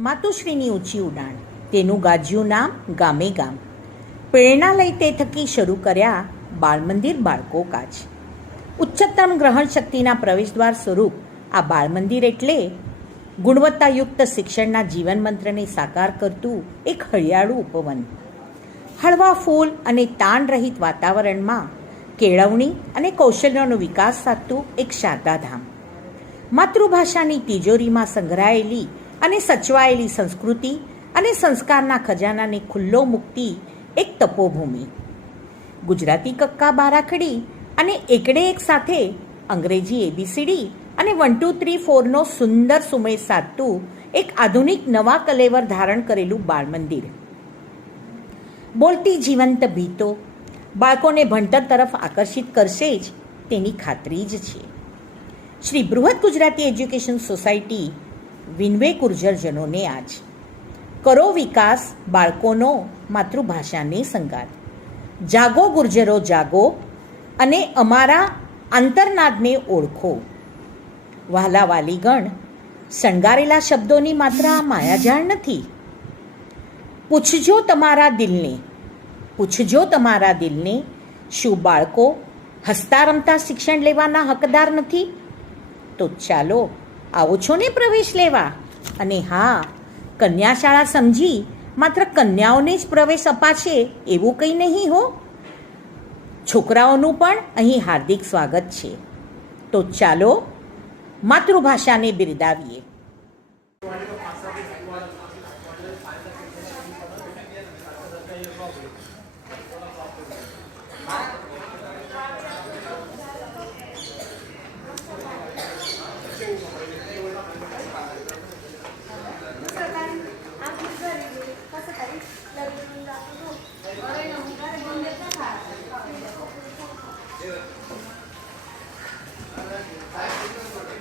માતુશ્રીની ઊંચી ઉડાણ તેનું ગાજ્યું નામ ગામે ગામ. પ્રેરણા લઈ તે થકી શરૂ કર્યા બાળમંદિર બાળકો કાચ. ઉચ્ચતમ ગ્રહણ શક્તિના પ્રવેશદ્વાર સ્વરૂપ આ બાળમંદિર એટલે ગુણવત્તાયુક્ત શિક્ષણના જીવન મંત્રને સાકાર કરતું એક હરિયાળું ઉપવન. હળવા ફૂલ અને તાણ રહિત વાતાવરણમાં કેળવણી અને કૌશલ્યનો વિકાસ સાધતું એક શારદાધામ. માતૃભાષાની તિજોરીમાં સંગ્રહાયેલી અને સચવાયેલી સંસ્કૃતિ અને સંસ્કારના ખજાનાને ખુલ્લો મૂકતી એક તપોભૂમિ. ગુજરાતી કક્કા બારાખડી અને એકડે એક સાથે Angrezi A B C D અને વન ટુ થ્રી ફોરનો સુંદર સુમેળ સાધતું એક આધુનિક નવા કલેવર ધારણ કરેલું બાળમંદિર. બોલતી જીવંત ભીતો બાળકોને ભણતર તરફ આકર્ષિત કરશે જ તેની ખાતરી જ છે. શ્રી બૃહદ ગુજરાતી એજ્યુકેશન સોસાયટી વિનવે ગુર્જરજનોને આજ. કરો વિકાસ બાળકોનો માતૃભાષાને સંગાત જાગો ગુર્જરો, જાગો અને અમારા આંતરનાદને ઓળખો. વહાલા વાલીગણ શણગારેલા શબ્દોની માત્ર આ માયાજાળ નથી. પૂછજો તમારા દિલને. પૂછજો તમારા દિલને શું બાળકો હસતા રમતા શિક્ષણ લેવાના હકદાર નથી? તો ચાલો આવો છો ને પ્રવેશ લેવા? અને હા, કન્યાશાળા સમજી માત્ર કન્યાઓને જ પ્રવેશ અપાશે એવું કંઈ નહીં હો. છોકરાઓનું પણ અહીં હાર્દિક સ્વાગત છે. તો ચાલો માતૃભાષાને બિરદાવીએ. Thank you.